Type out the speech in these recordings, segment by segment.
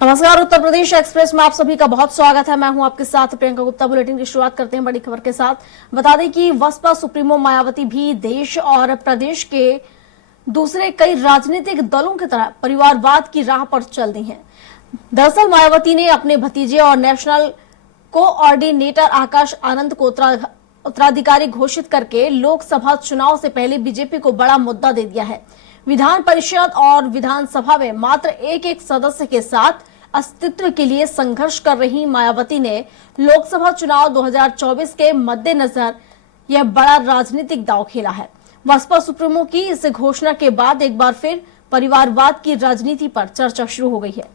नमस्कार। उत्तर प्रदेश एक्सप्रेस में आप सभी का बहुत स्वागत है। मैं हूं आपके साथ प्रियंका गुप्ता। बुलेटिन की शुरुआत करते हैं बड़ी खबर के साथ। बता दें कि बसपा सुप्रीमो मायावती भी देश और प्रदेश के दूसरे कई राजनीतिक दलों की तरह परिवारवाद की राह पर चल दी हैं। दरअसल मायावती ने अपने भतीजे और नेशनल कोऑर्डिनेटर आकाश आनंद को उत्तराधिकारी घोषित करके लोकसभा चुनाव से पहले बीजेपी को बड़ा मुद्दा दे दिया है। विधान परिषद और विधानसभा में मात्र एक सदस्य के साथ अस्तित्व के लिए संघर्ष कर रही मायावती ने लोकसभा चुनाव 2024 के मद्देनजर यह बड़ा राजनीतिक दांव खेला है। बसपा सुप्रीमो की इस घोषणा के बाद एक बार फिर परिवारवाद की राजनीति पर चर्चा शुरू हो गई है।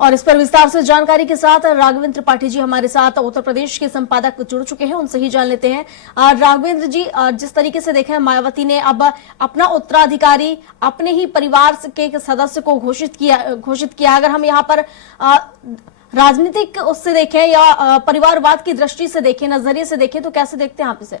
और इस पर विस्तार से जानकारी के साथ राघवेंद्र त्रिपाठी जी हमारे साथ उत्तर प्रदेश के संपादक जुड़ चुके हैं, उनसे ही जान लेते हैं। राघवेंद्र जी, जिस तरीके से देखें मायावती ने अब अपना उत्तराधिकारी अपने ही परिवार के सदस्य को घोषित किया। अगर हम यहाँ पर राजनीतिक उससे देखें या परिवारवाद की दृष्टि से देखें, नजरिए से देखें, तो कैसे देखते हैं आप इसे?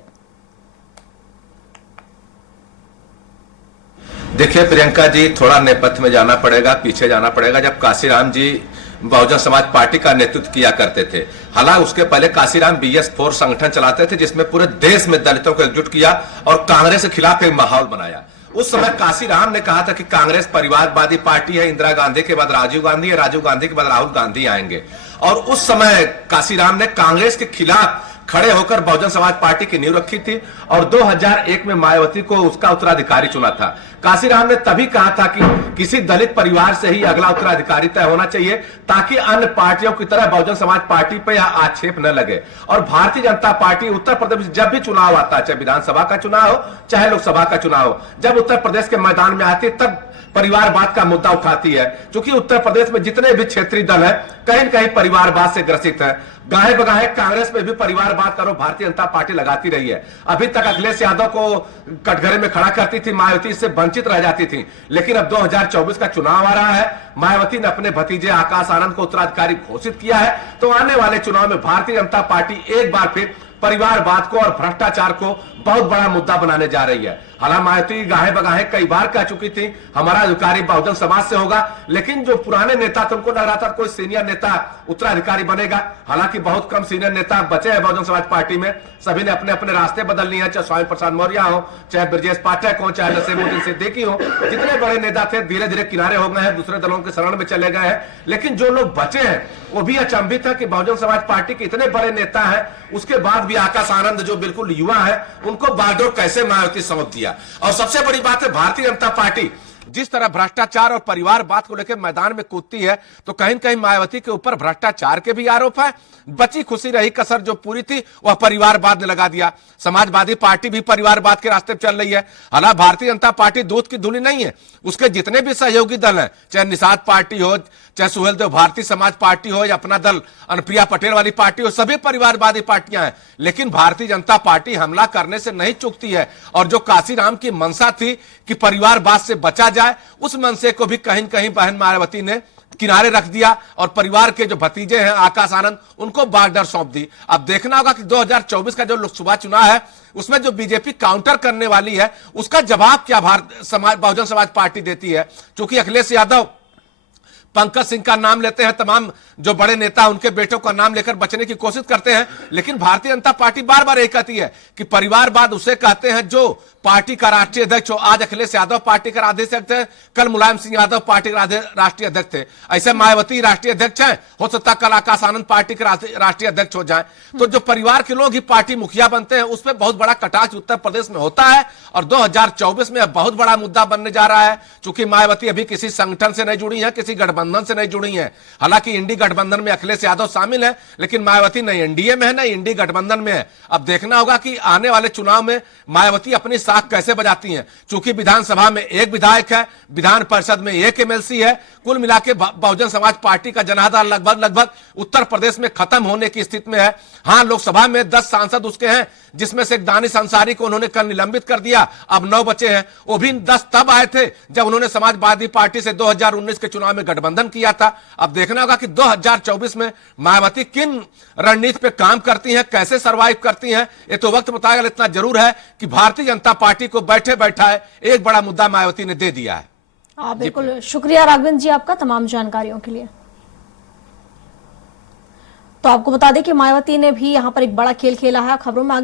देखिए प्रियंका जी, थोड़ा नेपथ्य में जाना पड़ेगा, पीछे जाना पड़ेगा। जब काशीराम जी बहुजन समाज पार्टी का नेतृत्व किया करते थे, हालांकि उसके पहले काशीराम BS4 संगठन चलाते थे, जिसमें पूरे देश में दलितों को एकजुट किया और कांग्रेस के खिलाफ एक माहौल बनाया। उस समय काशीराम ने कहा था कि कांग्रेस परिवारवादी पार्टी है, इंदिरा गांधी के बाद राजीव गांधी है, राजीव गांधी के बाद राहुल गांधी आएंगे। और उस समय काशीराम ने कांग्रेस के खिलाफ खड़े होकर बहुजन समाज पार्टी की नींव रखी थी और 2001 में मायावती को उसका उत्तराधिकारी चुना था। काशीराम ने तभी कहा था कि किसी दलित परिवार से ही अगला उत्तराधिकारी तय होना चाहिए, ताकि अन्य पार्टियों की तरह बहुजन समाज पार्टी पर यह आक्षेप न लगे। और भारतीय जनता पार्टी उत्तर प्रदेश में जब भी चुनाव आता है, चाहे विधानसभा का चुनाव हो चाहे लोकसभा का चुनाव हो, जब उत्तर प्रदेश के मैदान में आती तब परिवारवाद का मुद्दा उठाती है। क्योंकि उत्तर प्रदेश में जितने भी क्षेत्रीय दल हैं कहीं न कहीं परिवारवाद से ग्रसित है। गाहे बगाहे कांग्रेस में भी परिवारवाद का आरोप भारतीय जनता पार्टी लगाती रही है। अभी तक अखिलेश यादव को कटघरे में खड़ा करती थी मायावती, इससे वंचित रह जाती थी। लेकिन अब 2024 का चुनाव आ रहा है, मायावती ने अपने भतीजे आकाश आनंद को उत्तराधिकारी घोषित किया है, तो आने वाले चुनाव में भारतीय जनता पार्टी एक बार फिर परिवारवाद को और भ्रष्टाचार को बहुत बड़ा मुद्दा बनाने जा रही है। हालांकि मायावती गाहे बगाहे कई बार कह चुकी थी हमारा अधिकारी बहुजन समाज से होगा, लेकिन जो पुराने नेता थे उनको लग रहा था कोई सीनियर नेता उत्तराधिकारी बनेगा। हालांकि बहुत कम सीनियर नेता बचे हैं बहुजन समाज पार्टी में। सभी ने अपने अपने रास्ते बदल लिए हैं, चाहे स्वामी प्रसाद मौर्य हो, चाहे ब्रजेश पाठक हो, चाहे नसीमुद्दीन सिद्दीकी हो। जितने बड़े नेता थे धीरे धीरे किनारे हो गए हैं, दूसरे दलों के शरण में चले गए हैं। लेकिन जो लोग बचे हैं वो भी अचंभित है कि बहुजन समाज पार्टी के इतने बड़े नेता हैं, उसके बाद भी आकाश आनंद जो बिल्कुल युवा है, उनको बागडोर कैसे मायावती सौंप दिया। और सबसे बड़ी बात है, भारतीय जनता पार्टी जिस तरह भ्रष्टाचार और परिवारवाद को लेकर मैदान में कूदती है, तो कहीं न कहीं मायावती के ऊपर भ्रष्टाचार के भी आरोप है। बची खुशी रही कसर जो पूरी थी वह परिवारवाद ने लगा दिया। समाजवादी पार्टी भी परिवारवाद के रास्ते पर चल रही है। हालांकि भारतीय जनता पार्टी दूध की धुली नहीं है, उसके जितने भी सहयोगी दल हैं, चाहे निषाद पार्टी हो, चाहे सुहेल देव भारतीय समाज पार्टी हो या अपना दल अनुप्रिया पटेल वाली पार्टी हो, सभी परिवारवादी पार्टियां हैं। लेकिन भारतीय जनता पार्टी हमला करने से नहीं चूकती है। और जो काशीराम की मंशा थी कि परिवारवाद से बचा जाए, उस मनसे को भी कहीं न कहीं बहन मायावती ने किनारे रख दिया और परिवार के जो भतीजे हैं आकाश आनंद, उनको बागडोर सौंप दी। अब देखना होगा कि 2024 का जो लोकसभा चुनाव है उसमें जो बीजेपी काउंटर करने वाली है उसका जवाब क्या बहुजन समाज पार्टी देती है। क्योंकि अखिलेश यादव पंकज सिंह का नाम लेते हैं, तमाम जो बड़े नेता उनके बेटों का नाम लेकर बचने की कोशिश करते हैं, लेकिन भारतीय जनता पार्टी बार बार यही कहती है कि परिवारवाद उसे कहते हैं जो पार्टी का राष्ट्रीय अध्यक्ष हो। आज अखिलेश यादव पार्टी का राष्ट्रीय अध्यक्ष थे, कल मुलायम सिंह यादव पार्टी के राष्ट्रीय अध्यक्ष थे। ऐसे मायावती राष्ट्रीय अध्यक्ष हैं, हो सकता कल आकाश आनंद पार्टी के राष्ट्रीय अध्यक्ष हो जाए। तो जो परिवार के लोग ही पार्टी मुखिया बनते हैं, उसमें बहुत बड़ा कटाक्ष उत्तर प्रदेश में होता है। और 2024 में बहुत बड़ा मुद्दा बनने जा रहा है। चूंकि मायावती अभी किसी संगठन से नहीं जुड़ी है, किसी गठबंधन से नहीं जुड़ी है। हालांकि इंडी गठबंधन में अखिलेश यादव शामिल है, लेकिन मायावती नहीं एनडीए में है ना इंडी गठबंधन में है। अब देखना होगा कि आने वाले चुनाव में मायावती अपनी साख कैसे बजाती हैं। चूंकि विधानसभा में एक विधायक है, विधान परिषद में एक एमएलसी है, कुल मिलाकर बहुजन समाज पार्टी का जनाधार लगभग उत्तर प्रदेश में खत्म होने की स्थिति में है। हां, लोकसभा में 10 सांसद उसके हैं, जिसमें से एक दानिश अंसारी को उन्होंने कल निलंबित कर दिया, अब 9 बचे हैं। वो भी 10 तब आए थे जब उन्होंने समाजवादी पार्टी से 2019 के चुनाव में गठबंधन किया था। अब देखना होगा कि 2024 में मायावती किन रणनीति पे काम करती हैं, कैसे सरवाइव करती हैं, ये तो वक्त बताएगा। इतना जरूर है कि भारतीय जनता पार्टी को बैठे बैठाए एक बड़ा मुद्दा मायावती ने दे दिया है। बिल्कुल, शुक्रिया राघवेंद्र जी आपका तमाम जानकारियों के लिए। तो आपको बता दें कि मायावती ने भी यहां पर एक बड़ा खेल खेला है। खबरों में आगे